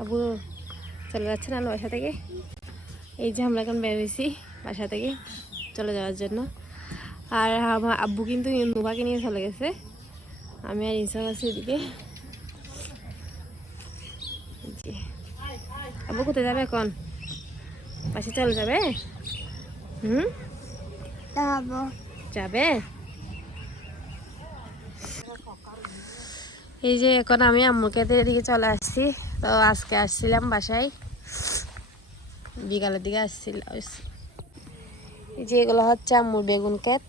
আবু চলে যাচ্ছে না বাসা থেকে। এই যে আমরা এখন বের হয়েছি বাসা থেকে চলে যাওয়ার জন্য। আর আমার আব্বু কিন্তু নুবাকে নিয়ে চলে গেছে, আমি আর ইনসান আছি এদিকে। আব্বু কোথায় যাবে এখন? বাসা চলে যাবে? যাবে। এই যে এখন আমি আম্মুকে এদিকে চলে আসছি। তো আজকে আসছিলাম বাসায়, বিকালের দিকে আসছিলাম। এই যে এগুলো হচ্ছে আম্মুর বেগুন ক্ষেত।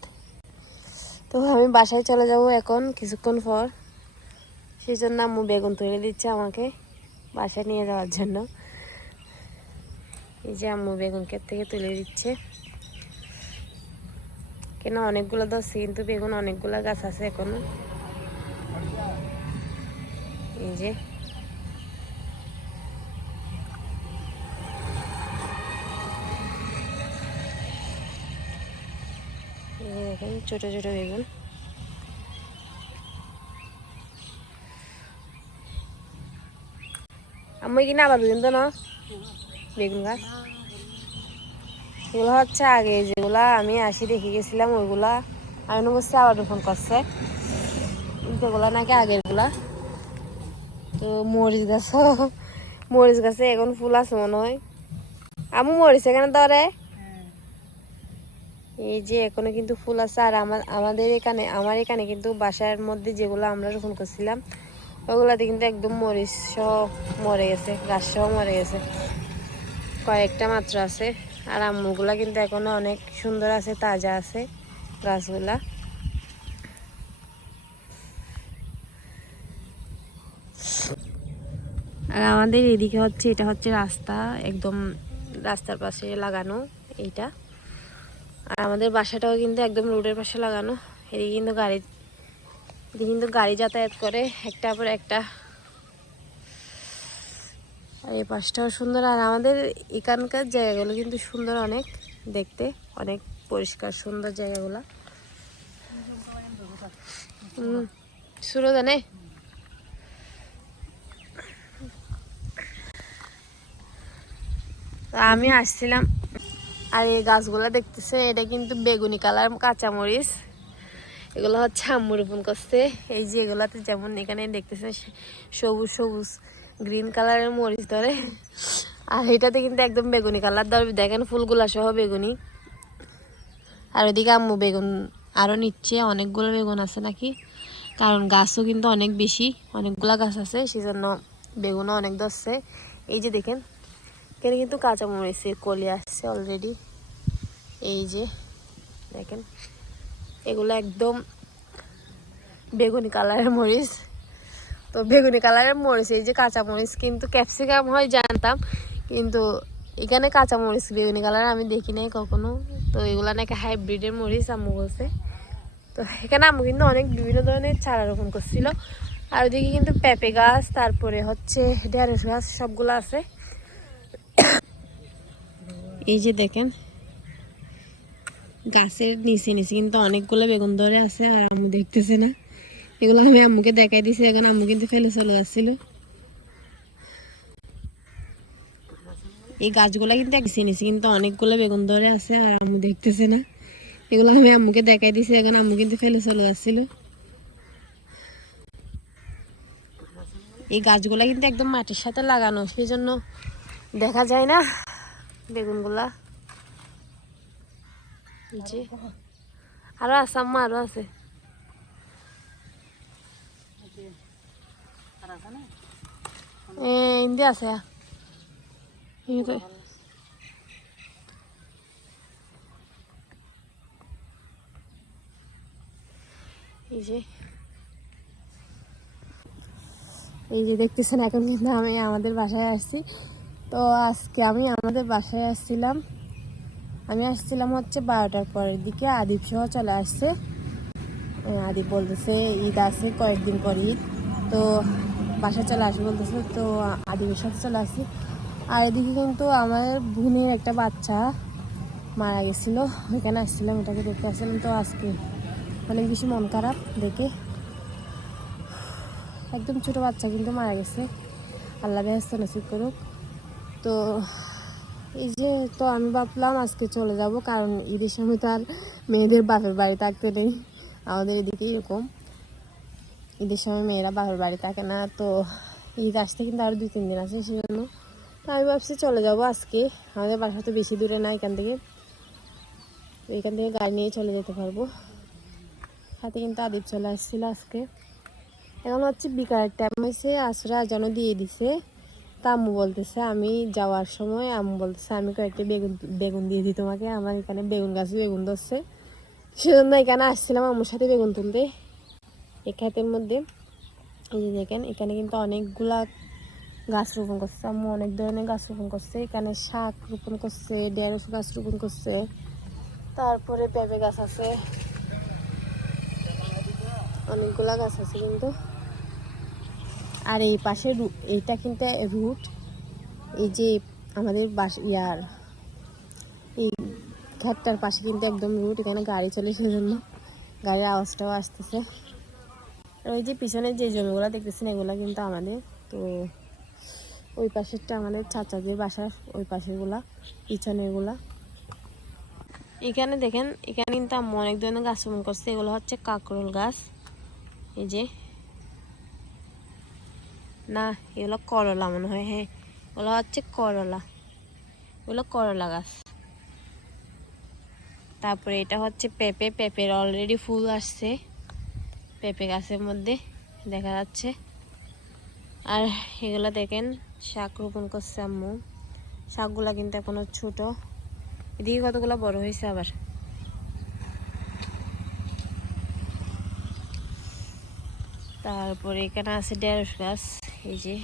তো আমি বাসায় চলে যাব এখন কিছুক্ষণ পর, সেই জন্য আম্মু বেগুন তুলে দিচ্ছে আমাকে বাসায় নিয়ে যাওয়ার জন্য। এই যে আম্মু বেগুন ক্ষেত থেকে তুলে দিচ্ছে, কেন অনেকগুলো ধরছে কিন্তু বেগুন অনেকগুলো গাছ আছে এখনো। এই যে দেখেন ছোট ছোট বেগুন। আমি কিনা আবার বুঝুন তো না বেগুন গাছ এগুলো হচ্ছে আগে যেগুলা আমি আসি দেখে গেছিলাম ওইগুলা আমি বলছি আবার রোপণ করছে, যেগুলা নাকি আগের গুলা। তো মরিচ গাছে এখন ফুল আছে মনে হয়। আমি মরিচ এখানে ধরে এই যে এখনো কিন্তু ফুল আছে। আর আমার এখানে কিন্তু বাসার মধ্যে যেগুলো আমরা রোপণ করছিলাম ওগুলাতে কিন্তু একদম মরিচ সহ মরে গেছে, গাছ সহ মরে গেছে, কয়েকটা মাত্র আছে। আর আম্মুগুলা কিন্তু এখনো অনেক সুন্দর আছে, তাজা আছে গাছগুলা। আর আমাদের এদিকে হচ্ছে এটা হচ্ছে রাস্তা, একদম রাস্তার পাশে লাগানো এইটা। আর আমাদের বাসাটাও কিন্তু একদম রোডের পাশে লাগানো। এদিকে কিন্তু গাড়ি যাতায়াত করে একটার পর একটা। আর এই পাশটাও সুন্দর। আর আমাদের এখানকার জায়গাগুলো কিন্তু সুন্দর অনেক দেখতে, অনেক পরিষ্কার সুন্দর জায়গাগুলো। শুরু জানে আমি আসছিলাম। আর এই গাছগুলো দেখতেছে এটা কিন্তু বেগুনি কালার কাঁচামরিচ, এগুলো হচ্ছে আম্মু রোপণ করছে। এই যে এগুলাতে যেমন এখানে দেখতেছে সবুজ সবুজ গ্রিন কালারের মরিচ ধরে, আর এটাতে কিন্তু একদম বেগুনি কালার ধরবে, দেখেন ফুলগুলা সহ বেগুনি। আর ওইদিকে আম্মু বেগুন আরো নিচ্ছে, অনেকগুলো বেগুন আছে নাকি, কারণ গাছও কিন্তু অনেক বেশি, অনেকগুলা গাছ আছে সেজন্য বেগুনও অনেক ধরছে। এই যে দেখেন এখানে কিন্তু কাঁচামরিচের কলি আসছে অলরেডি। এই যে দেখেন এগুলো একদম বেগুনি কালারের মরিচ। তো বেগুনি কালারের মরিচ, এই যে কাঁচা মরিচ কিন্তু ক্যাপসিকাম হয় জানতাম, কিন্তু এখানে কাঁচা মরিচ বেগুনি কালার আমি দেখি নাই কখনো। তো এগুলা নাকি হাইব্রিডের মরিচ আম্মু বলছে। তো এখানে আম্মু কিন্তু অনেক বিভিন্ন ধরনের চারা রোপণ করছিল। আর ওদিকে কিন্তু পেঁপে গাছ, তারপরে হচ্ছে ঢেঁড়স গাছ সবগুলো আছে। এই যে দেখেন গাছের নিচে নিচে কিন্তু অনেকগুলো বেগুন ধরে আছে, আর আম্মু দেখতেছে না। এগুলো আমি আম্মুকে দেখাই দিছি, এখন আম্মু কিন্তু ফেলে চলে যাচ্ছিল। এই গাছগুলা কিন্তু নিচে নিচে কিন্তু অনেকগুলো বেগুন ধরে আছে, আর আম্মু দেখতেছে না। এগুলো আমি আম্মুকে দেখাই দিছি, এখন আম্মু কিন্তু ফেলে চলে যাচ্ছিল। এই গাছগুলা কিন্তু একদম মাটির সাথে লাগানো, সেই জন্য দেখা যায় না বেগুনগুলা। জি আরো আছে আম্মা, আরো আছে। ইন্দি আছে এই যে দেখতেছেন এখন কিন্তু আমি আমাদের বাসায় আসছি। তো আজকে আমি আমাদের বাসায় আসছিলাম, আমি আসছিলাম হচ্ছে 12টার পরের দিকে। আদিপ সহ চলে আসছে। আদিপ বলতেছে ঈদ আছে কয়েকদিন পর ঈদ, তো বাসায় চলে আসে বলতেছে। তো আদিপের সাথে চলে আসছি। আর এদিকে কিন্তু আমার বোনের একটা বাচ্চা মারা গেছিল, ওইখানে আসছিলাম, ওটাকে দেখতে আসছিলাম। তো আজকে অনেক বেশি মন খারাপ দেখে, একদম ছোট বাচ্চা কিন্তু মারা গেছে। আল্লাহ বেহেস্ত নসিব করুক। তো এই যে তো আমি ভাবলাম আজকে চলে যাব, কারণ ঈদের সময় তো আর মেয়েদের বাপের বাড়ি থাকতে নেই, আমাদের এদিকে এরকম ঈদের সময় মেয়েরা বাপের বাড়ি থাকে না। তো ঈদ আসতে কিন্তু আরও 2-3 দিন আছে, সেজন্য তো আমি ভাবছি চলে যাব আজকে। আমাদের বাসা তো বেশি দূরে না এখান থেকে, তো এখান থেকে গাড়ি নিয়ে চলে যেতে পারবো। সাথে কিন্তু আদিব চলে আসছিল আজকে। এখন হচ্ছে বিকালের টাইম হয়েছে, আসরা যেন দিয়ে দিছে। তা আম্মু বলতেছে, আমি যাওয়ার সময় আম্মু বলতেছে আমি কয়েকটা বেগুন দিয়ে দিই তোমাকে, আমার এখানে বেগুন গাছে বেগুন ধরছে, সেজন্য এখানে আসছিলাম আম্মুর সাথে বেগুন তুলতে এই ক্ষেতের মধ্যে। এই যে দেখেন এখানে কিন্তু অনেকগুলা গাছ রোপণ করছে আম্মু, অনেক ধরনের গাছ রোপণ করছে। এখানে শাক রোপণ করছে, ঢেঁড়স গাছ রোপণ করছে, তারপরে পেঁপে গাছ আছে, অনেকগুলা গাছ আছে কিন্তু। আর এই পাশে এইটা কিন্তু রুট, এই যে আমাদের এই ঘাটটার পাশে কিন্তু একদম রুট, এখানে গাড়ি চলে, সেজন্য গাড়ির আওয়াজটাও আসতেছে। আর ওই যে পিছনে যে জমিগুলো দেখতেছেন এগুলো কিন্তু আমাদের। তো ওই পাশেরটা আমাদের চাচাদের বাসার, ওই পাশেরগুলা পিছনেরগুলা। এখানে দেখেন এখানে কিন্তু আম্মু অনেক ধরনের গাছ রোপণ করছে। এগুলো হচ্ছে কাকরোল গাছ, এই যে না এগুলো করলা মনে হয়, হ্যাঁ ওগুলো হচ্ছে করলা, ওগুলো করলা গাছ। তারপরে এটা হচ্ছে পেঁপে, পেঁপের অলরেডি ফুল আসছে পেঁপে গাছের মধ্যে দেখা যাচ্ছে। আর এগুলো দেখেন শাক রোপণ করছে আম্মু, শাকগুলা কিন্তু এখনো ছোট, এদিকে কতগুলো বড় হয়েছে আবার। তারপরে এখানে আছে ঢেঁড়স গাছ, এই যে।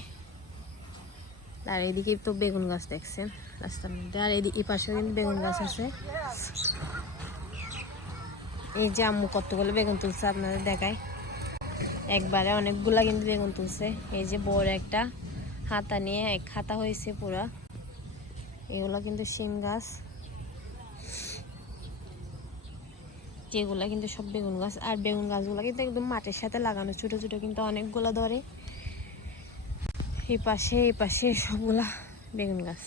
আর এদিকে তো বেগুন গাছ দেখছেন রাস্তার মধ্যে, আর এই পাশে কিন্তু বেগুন গাছ আছে। এই যে আম্মু কতগুলো বেগুন তুলছে আপনাদের দেখায়, একবারে অনেকগুলা কিন্তু বেগুন তুলছে। এই যে বড় একটা হাতা নিয়ে এক হাতা হয়েছে পুরা। এগুলো কিন্তু শিম গাছ, যেগুলা কিন্তু সব বেগুন গাছ। আর বেগুন গাছগুলো কিন্তু একদম মাটির সাথে লাগানো, ছোট ছোট কিন্তু অনেকগুলো ধরে। এই পাশে সবগুলা বেগুন গাছ।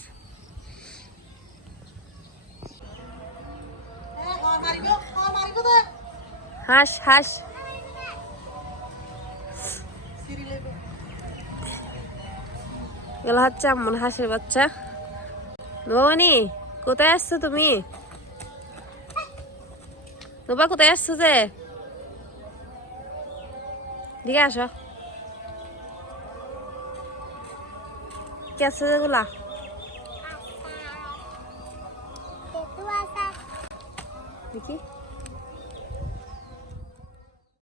হাঁস হাঁস এগুলো হচ্ছে আম্মুর হাঁসের বাচ্চা। ভবানী কোথায় আসছো তুমি? নোবা কোথায় আসছো যে? দিকে আসো, কি আছে যেগুলা? দেখি